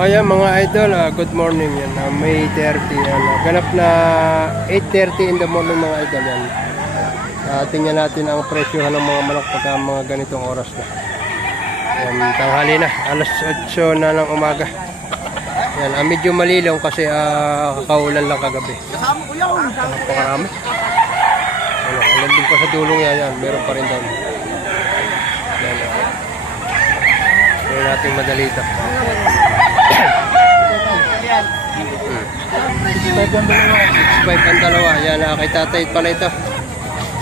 Ayan mga idol, good morning yan. May 30 yan. Ganap na 8:30 in the morning mga idol yan. Tingnan natin ang presyohan ng mga manok pagka mga ganitong oras na. Ayan, tanghali na, alas 8 na ng umaga. Yan, medyo malilaw kasi kakaulan lang kagabi. Napakarami. Ano, nandun pa sa dulong yan, meron pa rin doon. Yan. Meron nating madalita. 6.5 ang dalawa. Yan, kay tatay pala ito.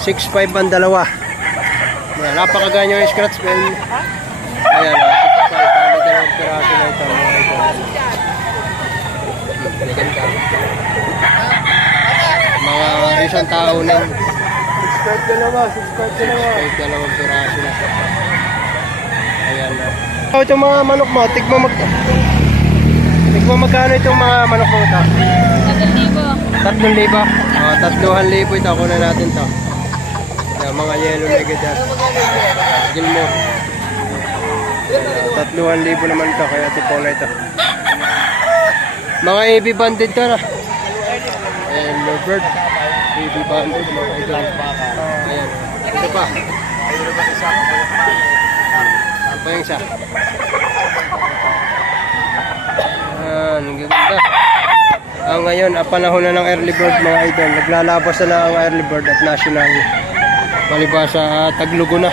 6.5 ang dalawa. Yan, napakaganyo yung scratch bell. Ayan, 6.5. May dalawang piraso na ito. Mga isang tao na 6.5 dalawa. 6.5 dalawang piraso na. Ayan na. Itong mga manok mo, tigmo magkano itong mga manok mo ito? 3,000. 3,000 ito. Kunan natin ito. Yan, mga yellow legged Gilmore. 3,000 naman ito. Kaya ito po na ito. Mga AB banded ito na. Ayan, lovebird. AB banded mga ito. Ayan. Ito pa. Ano pa yung isa? Ang ganda. Ngayon, panahon na ng early bird mga idol. Naglalabas na ang early bird at national. Palibasa Taglugo na.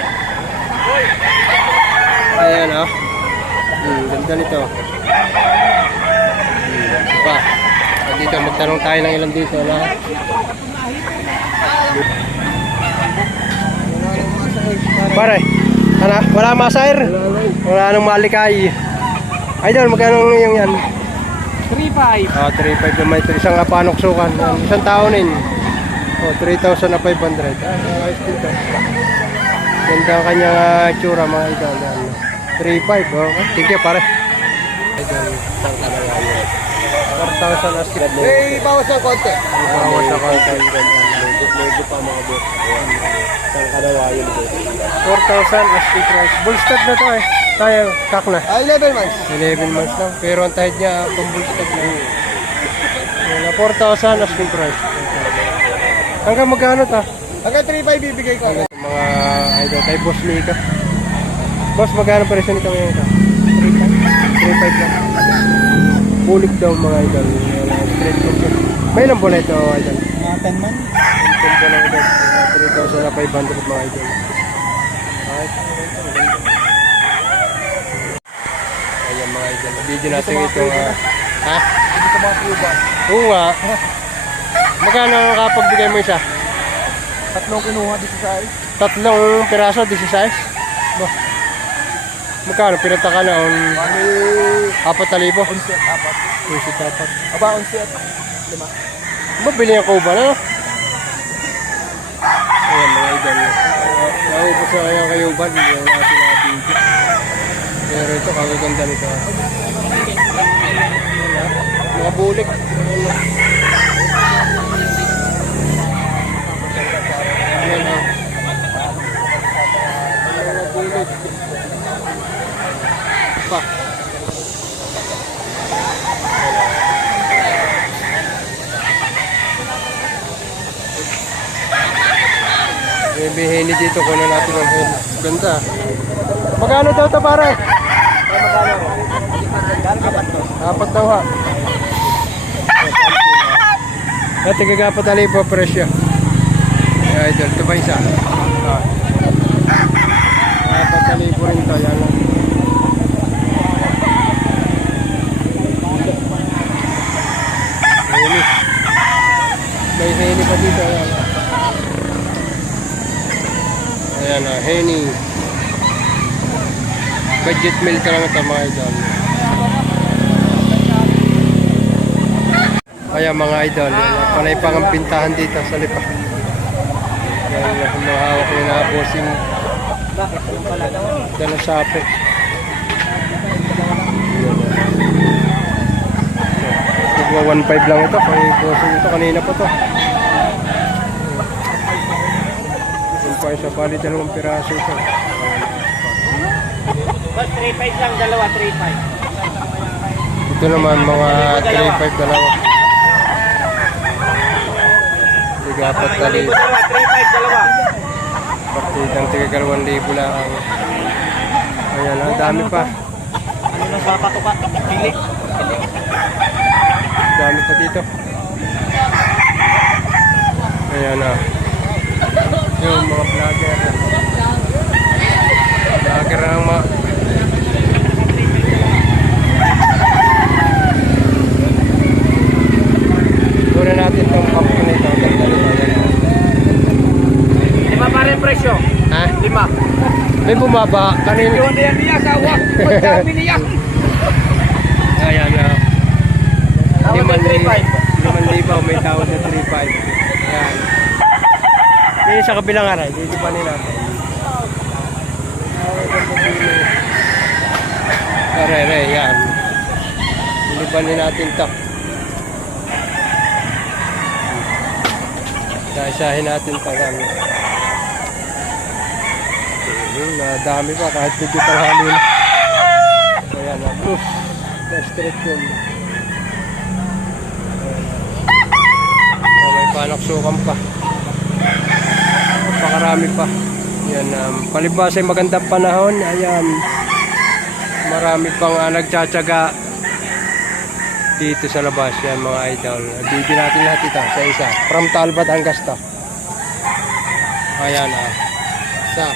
Ayan ganda nito. Pa. Dito magtanong tayo ng ilan dito lahat. Pare, wala masair? Wala nang malikay. Idol, magkano yung yan? 3.5. 3.5 naman ito. Isang panoksukan. Isang tao nin. 3,500. Ayos dito. Ganda ang kanyang tsura mga idol. 3.5. Thank you pare. Idol, isang talaga yun. 4,000 as kid. May bawas ng konti. Bawas na konti. Medyo pa mga bot. Isang kadawayan bot. 4,000 as kid price. Bullstud na to Tayo, kak na. 11 months. 11 months lang. Pero ang tahid niya, pang bullstud na yun. 4,000 as kid price. Hanggang magkano ta? Hanggang 3.5 bibigay ko. Mga idol, kay Boss Mika. Boss, magkano presyo nito ngayon ka? 3.5 lang. Bulik daw mga idol. Straight from siya. May ilang bola ito idol? 10 months. 10 bola idol. 3,500 mga idol. Ayan mga idol. Video natin itong ha? Dito mga kuba. Oo nga. Magkano nakapagbigay mo isa? Tatlong kinuha dito sa ay. 3 piraso, 16? No. Magkano? Pinata ka na on 4,000? 11 at 4. 4,000. Aba 11 at 5. Mabili ang kuba na? Ayan mga idol. Naubos na kaya kayo ba? Hindi na natin nakabigyo. Pero ito, kagaganda nito. Mga bulik. Ayan ha. Mga bulik. Pa. Bihini dito, kunin natin ang hini. Ganda. Magkano daw ito pare? Apat daw ha. At tigagapat po presyo. Idol, ito ba isa? 4,000 rin ito. Yan lang. Hini. May hini pa dito. Ayan hini. Budget meal ka lang ito mga idol. Ayan mga idol. Panay pang ang pintahan dito sa lipa. Ayan, humahawak yung bossing dala sape. Sigwa 1.5 lang ito. Kaya bossing ito. Kanina pa to. pa isa, bali dalawang piraso ito. Bas 3.5 lang, dalawa 3.5. Ito Ito naman mga 3.5 na lang. Tiga-apat na libo. 3.5 dalawa. Partidang tiga 2,000 lang. Ayan, ang dami pa. Ano na sa patuka? Pili. Dami pa dito. Ayan na. Yung mga vlogger. Vlogger ang mga... Guna natin itong pumpkin na ito. Ganda nito. Lima pa rin presyo. Ha? 5. May bumaba. Kanina. Yun na yan niya, sawa. Pag kami niya. Ayan na. Tawad ng 5,000. May tawad na 3,500. Ayan. Yung sa kabilang aray, dilipanin natin. Aray, yan. Dilipanin natin ito. Isa-isahin natin ito. Dami pa kahit medyo tanghali na. Ayan na. Straight yun. May panaksukan pa. Pakarami pa. Yan, palibasa ay magandang panahon. Ayan. Marami pang nagtsatsaga dito sa labas. Yan mga idol. Bibigyan natin lahat ito sa isa. From Talbot hanggang to. Ayan Sa.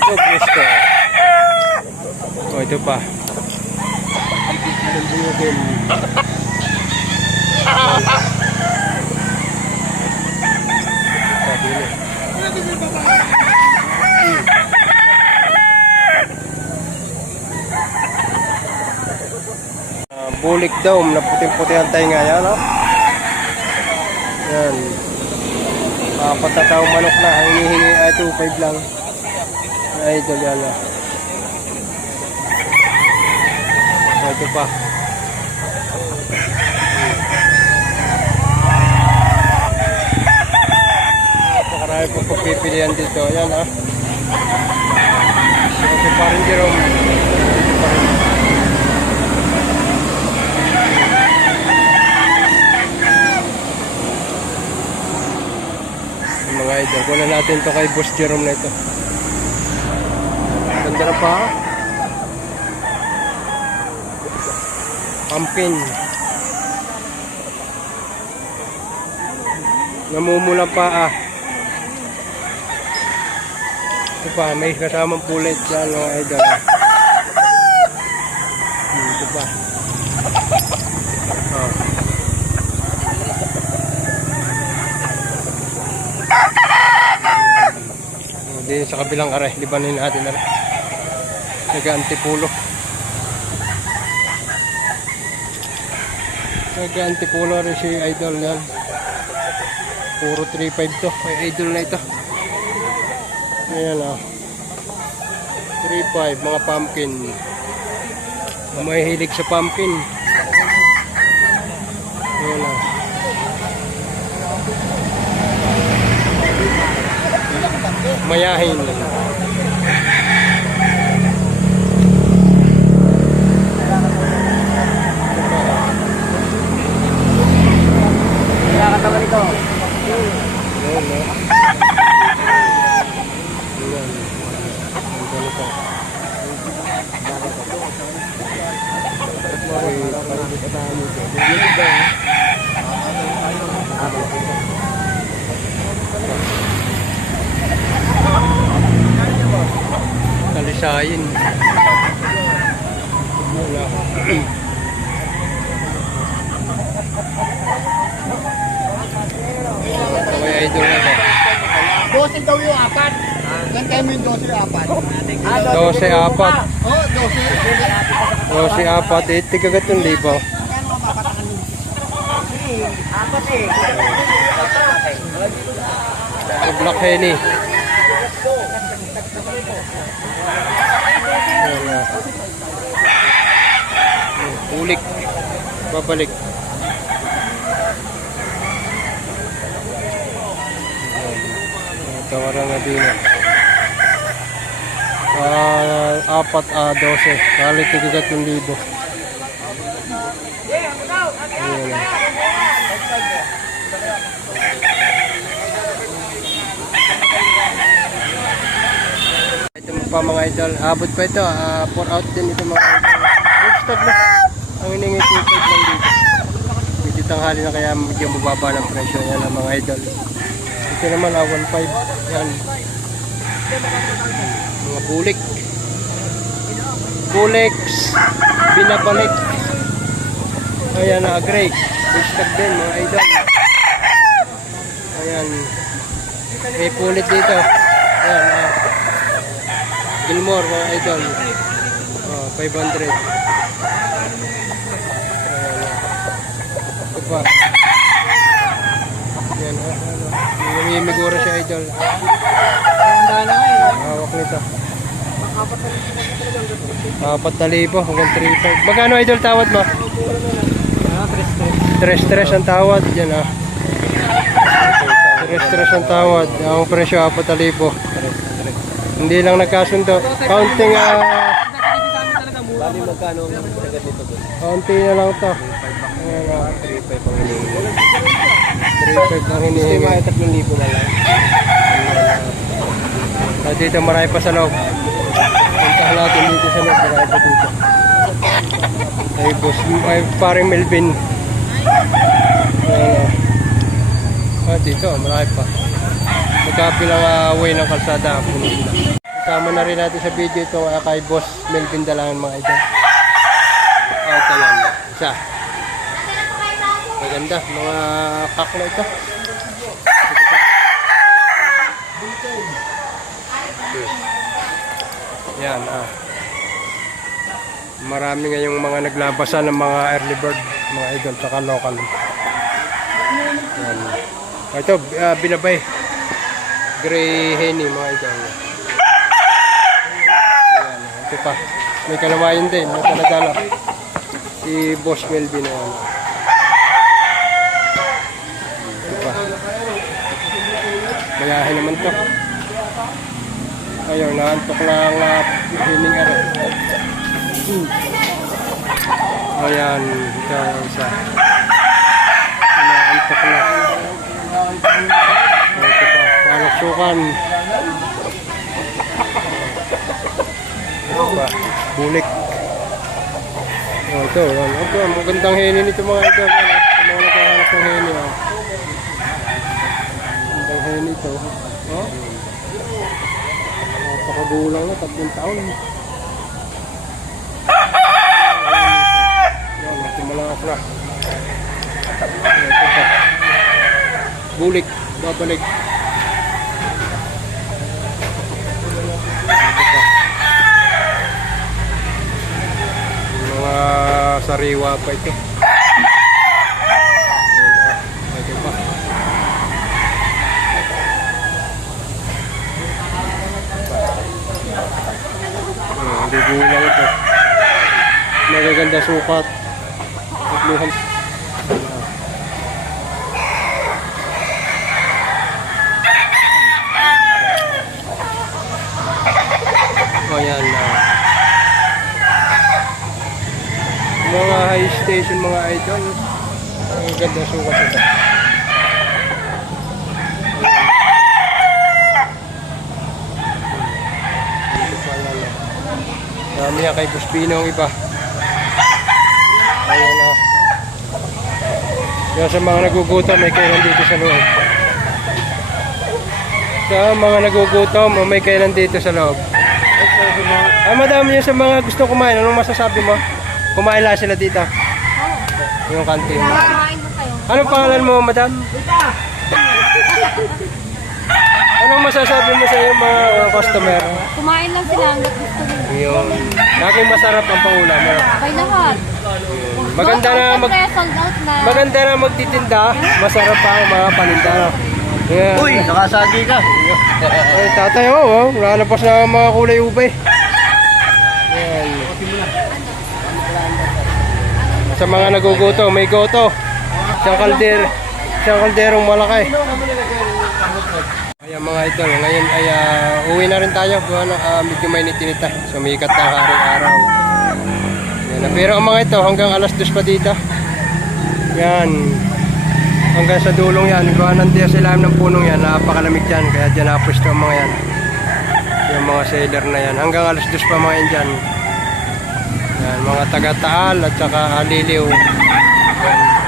Ito gusto. Ito pa. Bulik dome na puting-puti ang tayo nga yan, no? Yan. Patatawang manok na. Ang hinihingi ay 2.5 lang. Ay, ito yan na. Ito pa. Napakarami po pagpipilihan dito. Ayan, ha? Ito pa rin, Jerome. Ito pa rin. Mga idol, kunan natin to kay Boss Jerome na ito. Ganda na pa. Pumpkin. Namumula pa Ito pa, may kasamang pulit yan mga idol. Ito pa. Din sa kabilang aray, libanin natin na rin. Nag-antipulo. Nag-antipulo rin si idol yan. Puro 3.5 to. Ay idol na ito. Ayan 3.5 mga pumpkin. May hilig sa pumpkin. Ayan mayahin. Nakakatawa nito. Ayan, no? Ayan. Ang ganito. Talisayin. Wala. Okay, idol na ito. 12 daw yung 4. Ilan kayo mo yung 12 yung 4? 12 apat. Oo, 12. 12 apat. Tigagat yung libaw. Apat eh. Black Henny. Ulik. Babalik. Tawaran na din. 4 12. Kali tigagat yung libo. Ayan. Ito pa mga idol, abot pa ito, 4 out din ito mga idol. Stock na. Ang iningit yung lang dito. Medyo tanghali na kaya medyo mababa ng presyo yan ang mga idol. Ito naman 1.5 yan. Mga bulik. Buliks. Binabalik. Ayan na agree. Stock din mga idol. Ayan. May pulit dito. Ayan. Gilmore mga idol. 500. Ito pa. Yan, namimigura siya idol. Hawak nito. 4,000 hanggang 3,500. Magkano idol tawad mo? 3-3 ang tawad. Yan ah. 3-3 ang tawad. Ang presyo 4,000. Hindi lang nagkasundo. Counting Bali magkano ang taga dito doon? kaunti na lang to. Ayan o. 3,500 ang hinihingi. 3,500 ang hinihingi. Mga 3,000 na lang. Dito marami pa sa loob. Puntahan natin dito sa loob. Marami pa dito. Ay boss, ay paring Melvin. Ayan o. Dito marami pa. Magkapilang way ng kalsada. Puno sila. Kasama na rin natin sa video itong kay Boss Melvin Dalangan mga idol. Ito yan. Isa. Maganda. Mga kak na ito. Ito pa. Yan Marami ngayong mga naglabasan ng mga early bird mga idol saka local. Yan. Ito binabay. Gray Henny mga idol. Ito pa. May kalamayan din. May taladala. Si Boss Melvin na yan. Ito pa. Mayahin naman to. Ayaw, naantok na ang hining araw. Ayan. Ito ang isa. Naantok na. Ito pa. Panaksukan. Bulik. Ito, magandang heni nito mga ito. Mga naghahanap ng heni. Magandang heni ito. Napakagulang na, 3 taon. Tumalakas na. Bulik, babalik. Mga sariwa pa ito. Ito pa. Hindi gulang ito. Magaganda sukat. Atluhan. Ayan mga high station mga idol. Ang ganda sukat ito. Dami yan kay Puspino ang iba. Ayan o. Kaya sa mga nagugutom may kailan dito sa loob. Sa mga nagugutom may kailan dito sa loob. Madami yun sa mga gusto kumain. Anong masasabi mo? Kumain lang sila dito. Yung kantin. Anong pangalan mo, madam? Anong masasabi mo sa iyong mga customer? Kumain lang sila hanggat gusto nila. Yun. Laging masarap ang pangulam. By lahat. Maganda na sold out na. maganda na magtitinda. Masarap pa ang mga paninda. Yeah. Uy, nakasagi ka. Ay, tatay, lalabas na ang mga kulay ube. Yan. Sa mga naguguto, may goto. Siyang kalderong malaki. Ayan mga idol, ngayon ay uwi na rin tayo. Medyo mainit-init tayo. Sumikat na haring araw. Yan. Pero ang mga ito hanggang alas 2 pa dito. Yan. Hanggang sa dulong yan. Gawa ng tiya sila ng punong yan. Napakalamig dyan. Kaya dyan napwesto ang mga yan. Yung mga sailor na yan. Hanggang alas 2 pa mga yan dyan. Yan, mga taga-Taal at saka Aliliw. Yan.